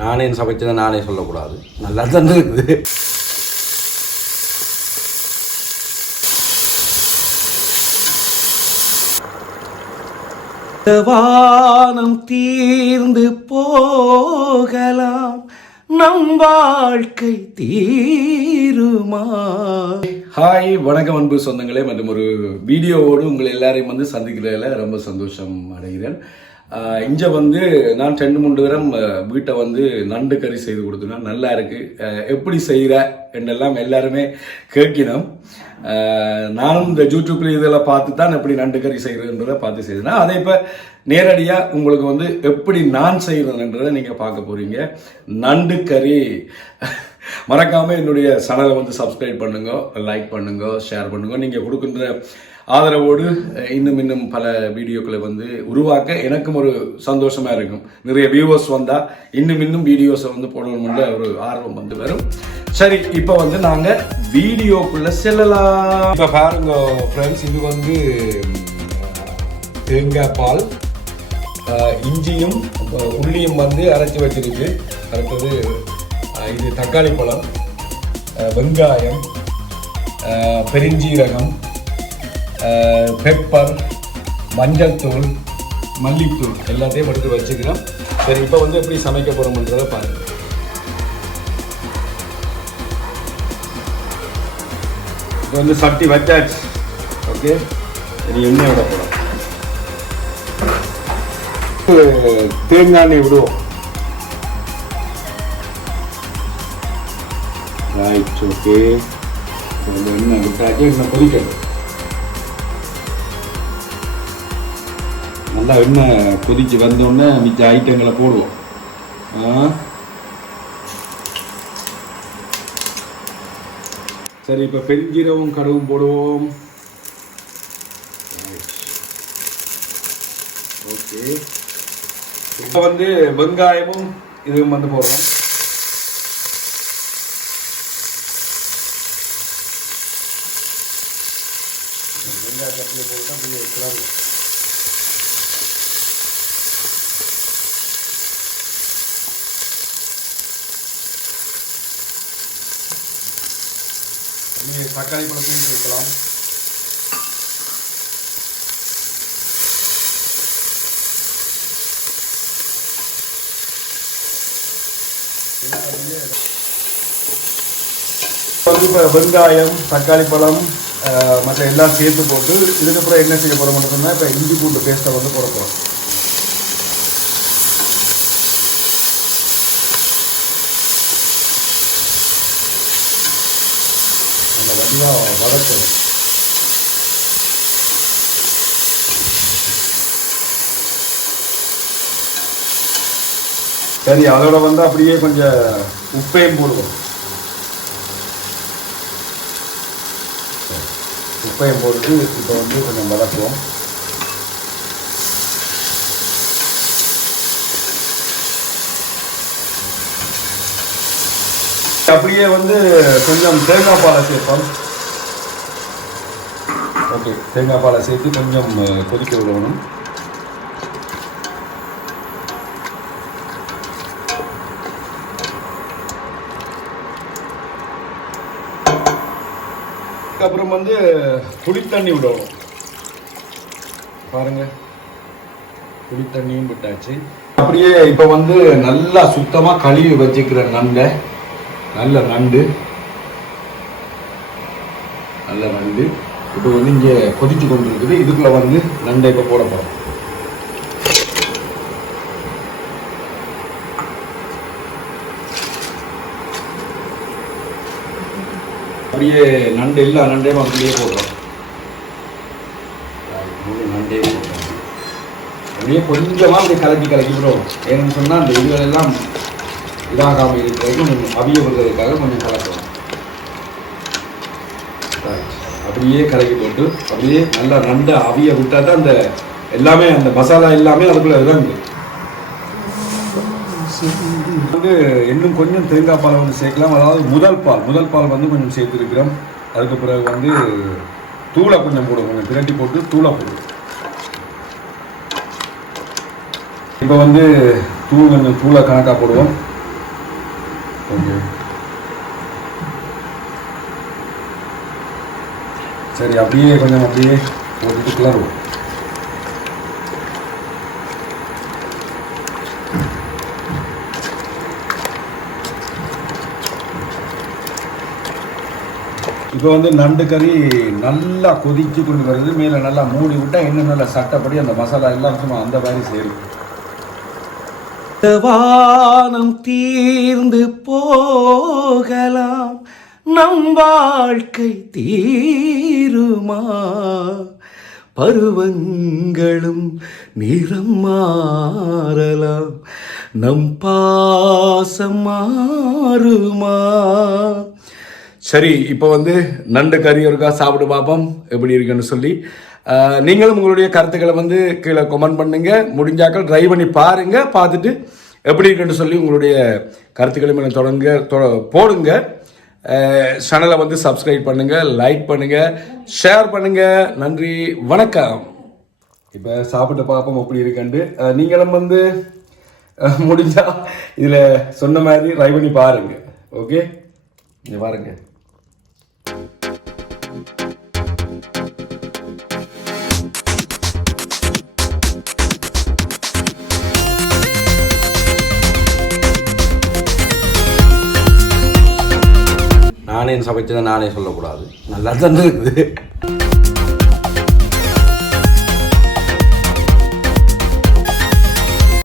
நானே சமைச்சதை நானே சொல்லக்கூடாது, நல்லா தான் இருக்குது. வானம் தீர்ந்து போகலாம், நம் வாழ்க்கை தீருமா. ஹாய், வணக்கம் அன்பு சொந்தங்களே. மற்றும் ஒரு வீடியோவோடு உங்களை எல்லாரையும் வந்து சந்திக்கிறதுல ரொம்ப சந்தோஷம் அடைகிறேன். இங்கே வந்து நான் 2-3 தரம் வீட்டை வந்து நண்டு கறி செய்து கொடுத்தேன். நல்லா இருக்கு, எப்படி செய்கிற என்றெல்லாம் எல்லாருமே கேட்கணும். நானும் இந்த யூடியூப்ல இதெல்லாம் பார்த்து தான் எப்படி நண்டு கறி செய்கிறதுன்றதை பார்த்து செய்தேன். அதை இப்போ நேரடியாக உங்களுக்கு வந்து எப்படி நான் செய்கிறேன்றதை நீங்கள் பார்க்க போறீங்க. நண்டு கறி மறக்காமல் என்னுடைய சேனலை வந்து சப்ஸ்கிரைப் பண்ணுங்க, லைக் பண்ணுங்க, ஷேர் பண்ணுங்க. நீங்கள் கொடுக்கின்ற ஆதரவோடு இன்னும் பல வீடியோக்களை வந்து உருவாக்க எனக்கும் ஒரு சந்தோஷமா இருக்கும். நிறைய வியூவர்ஸ் வந்தா இன்னும் வீடியோஸை வந்து போடணும்ன்ற ஒரு ஆர்வம் வந்து வரும். சரி, இப்போ வந்து நாங்க வீடியோக்குள்ள செல்லலாம். இப்போ பாருங்க ஃப்ரெண்ட்ஸ், இது வந்து தேங்காய் பால், இஞ்சியும் உள்ளியும் வந்து அரைச்சி வச்சிருக்கு. அடுத்தது இது தக்காளி பழம், வெங்காயம், பெருஞ்சீரகம், பெப்பர், மஞ்சள் தூள், மல்லித்தூள் எல்லாத்தையும் எடுத்து வச்சுக்கிறோம். சரி, இப்போ வந்து எப்படி சமைக்க போகிறோம்ன்றதை பாருங்கள். இப்போ வந்து சட்டி வச்சாச்சு. ஓகே, சரி, எண்ணெய் விட போகிறோம். தேங்காய் எண்ணெய் விடுவோம். Right, okay. எண்ணெய் விட்டாச்சு, எண்ணெய் கொதிக்கணும். நல்லா எண்ணெய் கொதிச்சு வந்தோடனே மிச்ச ஐட்டங்களை போடுவோம். சரி, இப்போ பெருஞ்சீரகம் கடுகும் போடுவோம். ஓகே, இப்போ வந்து வெங்காயமும் இதுவும் வந்து போடுறோம். வெங்காயத்தை அப்படியே போட்டு அப்படியே கிளறுவோம். தக்காளி பழத்தையும் சேர்க்கலாம். இப்போ வெங்காயம், தக்காளி பழம் மற்ற எல்லாம் சேர்த்து போட்டு இதுக்கப்புறம் என்ன செய்ய போகிறோம் சொன்னால், இப்போ இஞ்சி பூண்டு பேஸ்ட்டை வந்து போட போகிறோம். வதக்கணும். சரி, அதோட வந்து அப்படியே கொஞ்சம் உப்பையும் போடுவோம். உப்பையும் போட்டு இப்போ வந்து கொஞ்சம் வதக்குவோம். அப்படியே வந்து கொஞ்சம் தேங்காய் பாலை சேர்ப்போம். ஓகே, தேங்காய் பாலை சேர்த்து கொஞ்சம் கொதிக்க விடணும். அப்புறம் வந்து புளித்தண்ணி விடணும். பாருங்க, புளித்தண்ணியும் விட்டாச்சு. அப்படியே இப்போ வந்து நல்லா சுத்தமாக கழுவி வச்சுக்கிற நண்டை, நல்ல நண்டு இப்போ வந்து இங்கே கொதிச்சு கொண்டு இருக்குது. இதுக்குள்ள வந்து நண்டை இப்போ போட போகிறோம். அப்படியே நண்டு எல்லா நண்டையும் அப்படியே போடுறோம். நண்டையும் போடுறோம். அப்படியே கொஞ்சமாக அப்படி கலக்கி விடுவோம். ஏன்னு சொன்னால் அந்த இதுகளெல்லாம் இதாகாமல் இருக்கிறதுக்கு கொஞ்சம் அவிய விடுறதுக்காக கொஞ்சம் கலக்குவோம். அப்படியே கலக்கி போட்டு அப்படியே நல்லா நண்டை அவிய விட்டால் தான் அந்த எல்லாமே அந்த மசாலா எல்லாமே அதுக்குள்ள இறங்கு. வந்து இன்னும் கொஞ்சம் தேங்காய் பால் வந்து சேர்க்கலாம். அதாவது முதல் பால் வந்து கொஞ்சம் சேர்த்துருக்கிறோம். அதுக்கு பிறகு வந்து தூளை கொஞ்சம் போடுவோம், கொஞ்சம் பிரட்டி போட்டு தூளை போடுவோம். இப்போ வந்து கொஞ்சம் தூளை கணக்காக போடுவோம். ஓகே சரி, அப்படியே கொஞ்சம் அப்படியே போட்டுட்டு கிளறுவோம். இப்போ வந்து நண்டு கறி நல்லா கொதிச்சு கொண்டு வருது. மேலே நல்லா மூடி விட்டால் இன்னும் நல்லா சட்டப்படி அந்த மசாலா எல்லாம் சும்மா அந்த மாதிரி சேரும். வானம் தீர்ந்து போகலாம், நம் வாழ்க்கை தீருமா, பருவங்களும் நிறம் மாறலாம், நம் பாசம் மாறுமா. சரி, இப்போ வந்து நண்டு கறி ஒருக்கா சாப்பிட்டு பார்ப்போம் எப்படி இருக்குன்னு சொல்லி. நீங்களும் உங்களுடைய கருத்துக்களை வந்து கீழே கமெண்ட் பண்ணுங்க. முடிஞ்சாக்கள் ட்ரை பண்ணி பாருங்க, பார்த்துட்டு எப்படி இருக்குன்னு சொல்லி உங்களுடைய கருத்துக்களை போடுங்க. சேனலை வந்து சப்ஸ்கிரைப் பண்ணுங்க, லைக் பண்ணுங்க, ஷேர் பண்ணுங்க. நன்றி, வணக்கம். இப்போ சாப்பிட்டு பார்ப்போம் எப்படி இருக்குன்னு. நீங்களும் வந்து முடிஞ்சா இதில் சொன்ன மாதிரி ட்ரை பண்ணி பாருங்க. ஓகே, இங்கே பாருங்க. நானே சமைச்சதை நானே சொல்லக்கூடாது, நல்லா தான் இருக்குது.